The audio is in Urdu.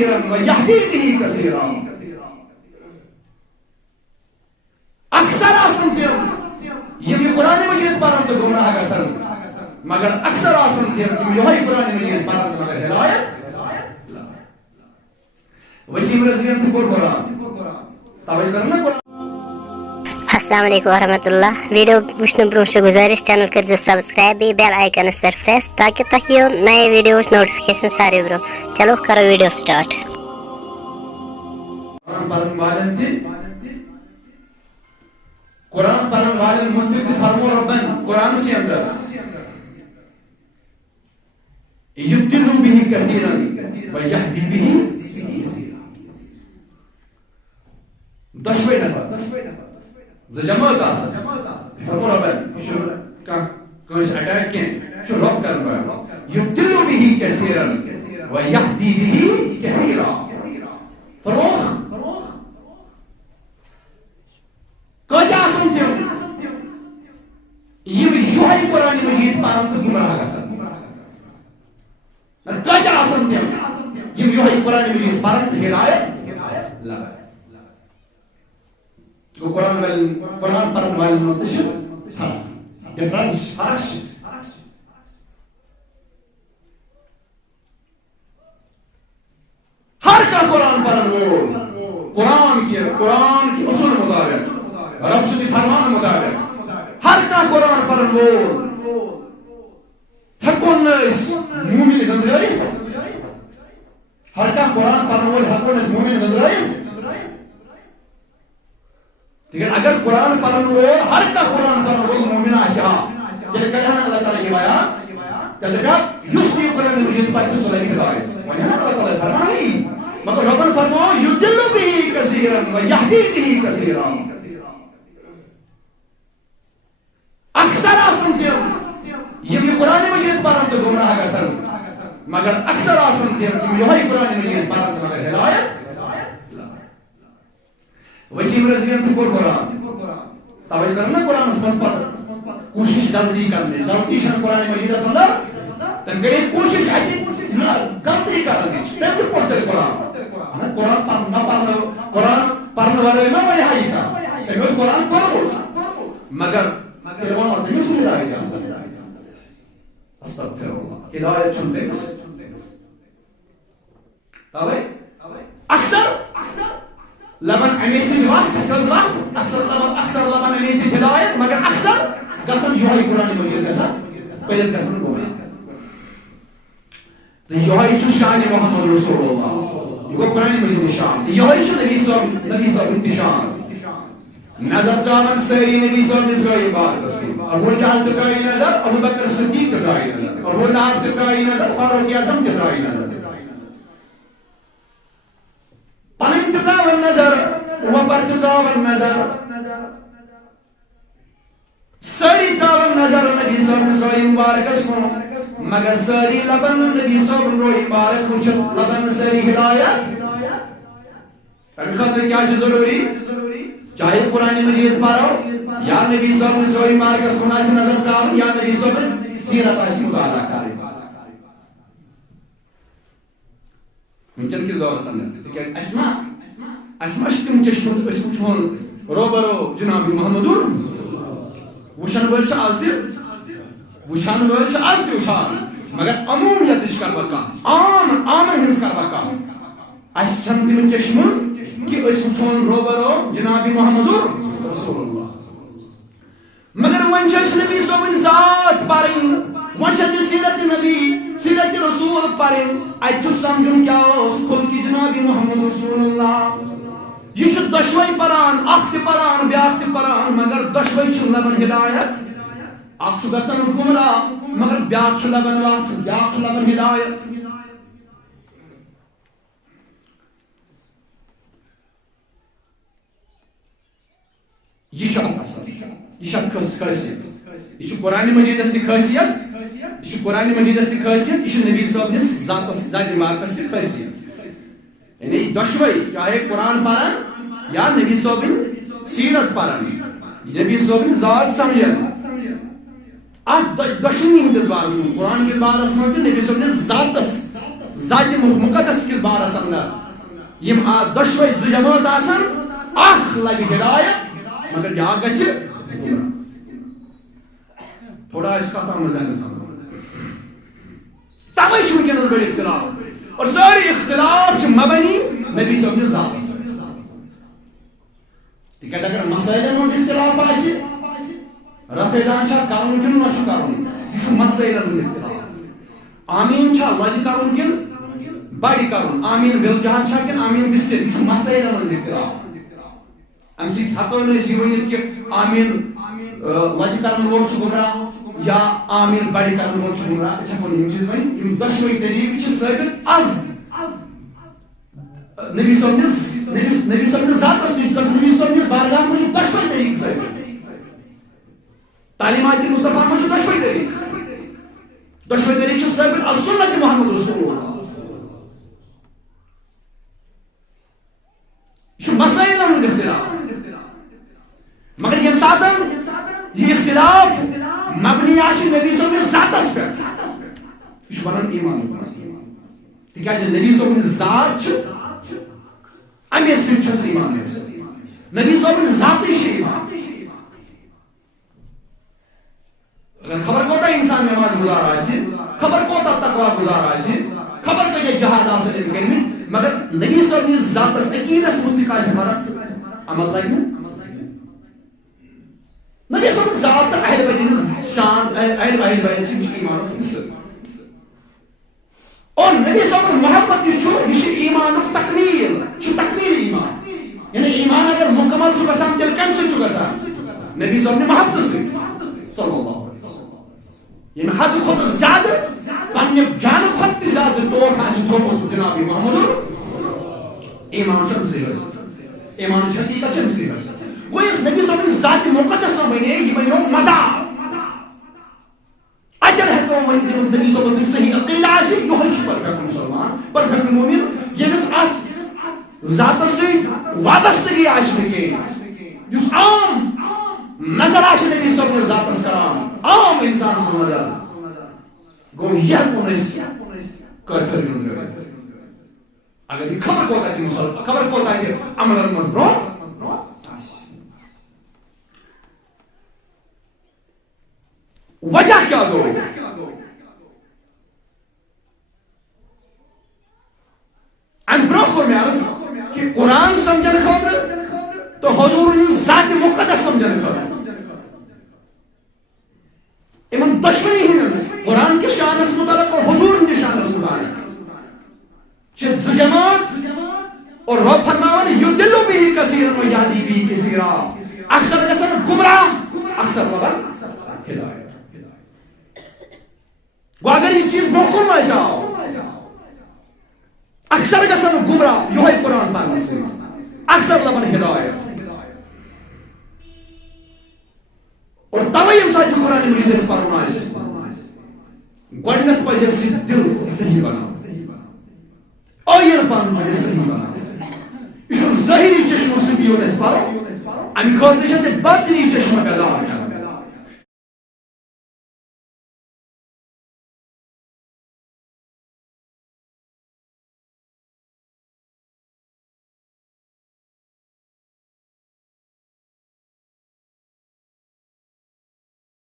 كثيرا ويهدي به كثيرا. اکثر آسن تم یم یہ قرآن مجید پرن تو گمراہ گژھن مگر اکثر آسن تم یم یہے قرآن مجید پرن تو مگر ہدایت. وسیم رضویان تہ کوٚر قرآن توے کٔر نا قرآن. السلام علیکم ورحمۃ اللہ. ویڈیو وچھنے برونٛہہ چھِ گُزٲرِش چینل کٔرزیو سبسکرایب بیٚیہِ بیل آیکَنس پٮ۪ٹھ پریس تاکہِ تۄہہِ یِیو نئے ویڈیوز نوٹفکیشن ساروی برونٛہہ. چلو کرو ویڈیو سٹارٹ. قرآن پرن والن متعلق فرمو ربن قرآن سے اندر یبدلو به کثیرا ویہدی به کثیرا. دشوے نفر ز جماعت آسن فرمو ربن کنس اٹیک کین چھ رب کرن یبدلو به کثیرا ویہدی به کثیرا. فرمو کتہ آسن تم یم یہے قرآن مجید پرن تو گمراہ گژھن. کتہ آسن تم یم یہے قرآن مجید پرن تو ہدایت لگان. قرآن پرن والن مز تہ ڈفرنس فرق. ہر کا قرآن پرن وول قرآن کی اصول مطابق رب سُنٛد فرمان مطابق ہر کانٛہہ قرآن پرن وول ہیٚکون نہٕ أسۍ موٗمِن گٔنٛزرٲیِتھ. ہر کانٛہہ قرآن پرن وول ہیٚکون أسۍ موٗمِن گٔنٛزرٲیِتھ. تِکیٛازِ اگر قرآن پرن وول ہر کانٛہہ قرآن پرن وول موٗمِن آسہِ ہا تیٚلہِ کرِ ہا نہٕ اللہ تعالیٰ یہِ بیان تیٚلہِ دَپہِ ہا یُس تہِ یہِ قرآن مجیٖد پرِ سُہ لگہِ ہدایت. وۄنۍ ہا اللہ تعالیٰ فرمانٕے مگر رۄبن فرموو یُدِلُ بِهِ کثیٖرًا وَیَہدی بِهِ کثیٖرًا. اکثر آسن تم یم یہ قرآن مجید پرن تو گمراہ گژھن مگر اکثر آسن تم یم یہے قرآن مجید پرن تو مگر ہدایت. وسیم رضویان تہ کوٚر قرآن توے کٔر نا قرآنس منٛز پتہٕ کوٗشش غلطی کرنٕچ. غلطی چھنہٕ قرآن مجیدس اندر تٔمۍ کٔرے کوٗشش اتہِ غلطی کرنٕچ. تٔمۍ تہِ پوٚر تیٚلہِ قرآن. قرآن پرنہٕ ورٲے ما ونہِ ہا یہِ کتھ. تٔمۍ اوس قرآن پوٚرمُت مگر ہدایت چھنہٕ تٔمِس. توے اکثر لبن امی سۭتۍ وتھ اکثر لبن امی سۭتۍ ہدایت مگر اکثر گژھن یہے قرآن مجید گژھن پٔرِتھ گژھن گمراہ. تہٕ یہے چھُ شانہِ محمد رسول اللہ. یہِ گوٚو قرآن مجید شان. یہے چھُ نبی صٲبُن تہِ شان. نظر تراون سٲری نبی صٲبنِس غٲیب بارس کُن. ابو جہل تہِ ترٛٲوِن نظر ابو بکر صدیق تہِ ترٛٲوِن نظر ابو لہب تہِ ترٛٲوِن نظر فاروق اعظم تہِ ترٛٲوِن نظر. پنٕنۍ تہِ ترٛاون نظر وۄپر تہِ ترٛاون نظر سٲری ترٛاون نظر نبی صٲبنِس غٲیب مبارکس کُن مگر سٲری لبن نہٕ نبی صٲبُن روح مبارک وٕچھِتھ لبن نہٕ سٲری ہدایت. تمہِ خٲطرٕ کیٛاہ چھُ ضروٗری چاہے قرآن مجید پرو یا نبی صٲبنِس روح مبارکس کُن آسہِ نظر ترٛاوٕنۍ یا نبی صٲبٕنۍ سیرت آسہِ مطالعہ کرٕنۍ. وٕنکٮ۪ن کِس دورس اندر تِکیٛازِ اَسہِ ما چھِ تِم چشمہٕ أسۍ وٕچھہون روبرو جناب محمد وٕچھن وٲلۍ چھِ آز تہِ وٕچھان مگر عموٗمیتٕچ کرٕ بہٕ کتھ عامن ہٕنٛز کرٕ بہٕ کتھ. اَسہِ چھنہٕ تِم چشمہٕ کہ أسۍ وٕچھہون روبرو جناب محمد رسول اللہ مگر وۄنۍ چھِ أسۍ نبی صٲبٕنۍ ذات پرٕنۍ وۄنۍ چھِ اَسہِ سیرت نبی سیرت رسول پرٕنۍ. اَتہِ چھُ سمجھُن کیٛاہ اوس خُلقِ جناب محمد رسول اللہ. یہ چھُ دۄشوے پران اکھ تہِ پران بیاکھ تہِ پران مگر دۄشوے چھِ لبان ہدایت. اکھ چھُ گژھان گمراہ مگر بیاکھ چھُ لبان وتھ بیاکھ چھُ لبان ہدایت. یہ اثر یہ خاصیت یہ قرآن مجیدس تہ خاصیت یہ قرآن مجیدس تہ خاصیت یہ نبی صٲبنِس ذات مبارکس تہ خاصیت. یعنی دۄشوے چاہے قرآن پرن یا نبی صٲبٕنۍ سیرت پرن نبی صٲبٕنۍ ذات سمجھن. اتھ دۄشوٕنی ہٕنٛدِس بارس منٛز قرآن کِس بارس منٛز تہ نبی صٲبنِس ذات مقدس کس بارس اندر یم دشوے زٕ جماعت آسان اخ لبہِ ہدایت مگر بیاکھ گژھِ تھوڑا اس کتھ منٛز گژھان توے چھُ وٕنکیٚنس بٔڑ اختلاف اور سٲری اختلاف چھِ مبنی نبی صٲب نِس ذاتس تِکیٛازِ اگر مسٲیلن منٛز اختلاف آسہِ رفع دان چھا کرُن کِنہٕ نہ چھُ کرُن یہِ چھُ مسٲیلن ہُنٛد اختلاف آمیٖن چھا لۄتہِ کرُن کِنہٕ بڑِ کرُن آمیٖن بالجہر چھا کِنہٕ آمیٖن بِسِر یہِ چھُ مسٲیلن ہٕنٛز اختلاف امہِ سۭتۍ ہٮ۪کو نہٕ أسۍ یہِ ؤنِتھ کہِ آمیٖن لۄتہِ کرن وول چھُ گمراہ یا آمیٖن بڑِ کرن وول چھُ گمراہ أسۍ ہٮ۪کو نہٕ یِم چیٖز ؤنِتھ یِم دۄشوے طریٖقہٕ چھِ ثٲبت از نبی صٲبنِس ذاتس نِش نبی صٲبنِس بارگاہس منٛز چھُ دۄشوے طریٖقہٕ ثٲبت تعلیمات مصطفیٰ منٛز چھُ دۄشوے طریٖقہٕ چھِ ثٲبت از سنت محمد رسول اللہ یہ چھُ مسٲیلن ہُنٛد اختلاف مگر ییٚمہِ ساتہٕ یہِ اختلاف مبنی آسہِ نبی صٲبنِس ذاتس پٮ۪ٹھ یہِ چھُ بنان ایٖمانُک مسلہٕ تِکیٛازِ نبی صٲبنِس ذات چھُ اَمے سۭتۍ چھُ ایٖمان نبی صٲبنِس ذاتٕے چھُ ایٖمان اگر خبر کوتاہ انسان نماز گزار آسہِ خبر کوتاہ تقوا گزار آسہِ خبر کۭتیاہ جہاد آسن أمۍ کٔرمٕتۍ مگر نبی صٲبنِس ذاتس عقیٖدس متعلق آسہِ فرق عمل لگہِ نہٕ نبی صٲبُن ذات تہٕ اہل بیت ہٕنٛز شان اہل بیت چھِ ایٖمانُک حصہٕ اور نبی صٲبُن محبت یُس چھُ یہِ چھُ ایٖمانُک تکمیٖل چھُ تکمیٖل ایٖمان یعنی ایٖمان اگر مکمل چھُ گژھان تیٚلہِ کمہِ سۭتۍ چھُ گژھان نبی صٲبنہِ محبتہٕ سۭتۍ صلی اللہ علیہ وسلم ییٚمہِ حدٕ کھۄتہٕ زیادٕ پننہِ جانہٕ کھۄتہٕ تہِ زیادٕ طور آسہِ تھوٚومُت جناب محمد ایٖمان چھُ أمۍ سٕے حٲصِل ایٖمانٕچ حقیٖقت چھِ أمۍ سٕے حٲصِل گوٚو یُس نبی صٲبنِس ذاتِ مقدس بنے یہِ بنیو مدار اتٮ۪ن ہٮ۪کو ؤنِتھ ییٚمِس نبی صٲبس سۭتۍ صحیح عقیٖدٕ آسہِ یِہوٚے چھُ پرفیکٹ مُسلمان پرفیکٹ مومِن ییٚمِس اتھ ذاتس سۭتۍ وابستگی آسہِ نہٕ کینٛہہ یُس عام نظر آسہِ نبی صٲبنِس ذاتس کران عام انسان سٕنٛز نظر گوٚو یہِ ہٮ۪کو نہٕ أسۍ کٲفِر منٛز گٔژھِتھ اگر یہِ خبر کوتاہ تہِ مُسلمان خبر کوتاہ تہِ عملن منٛز برٛونٛہہ وجہ کیا گو ام برونٛہہ کوٚر مےٚ عرض کہ قرآن سمجھن خٲطرٕ تہٕ حضوٗرٕنۍ ذاتِ مُقدس سمجھن خٲطرٕ یِمن دۄشوٕنی ہٕنٛدٮ۪ن قرآن کِس شانس متعلق اور حضوٗرن کِس شانس متعلق چھِ زٕ جماعت اور رۄب فرماوان یُدِلُ بِہِ کثیٖرن وَیَہدی بِہِ کثیٖرا اکثر گژھن گمراہ اکثر لبن ہدایت گوٚو اگر یہِ چیٖز برونٛہہ کُن آسہِ آو اکثر گژھن گمراہ یِہوٚے قرآن پرنہٕ سۭتۍ اکثر لبن ہدایت اور توے ییٚمہِ ساتہٕ یہِ قرآنِ مجیٖد اَسہِ پرُن آسہِ گۄڈٕنٮ۪تھ پزِ اَسہِ یہِ دِل صحیح بناوُن ٲیٖر پن پزِ اَسہِ صحیح بناوُن یہِ چھُنہٕ ظٲہری چشمہٕ سۭتی یوت اَسہِ پرُن امہِ خٲطرٕ چھِ اَسہِ باطنی چشمہٕ پیدا کرُن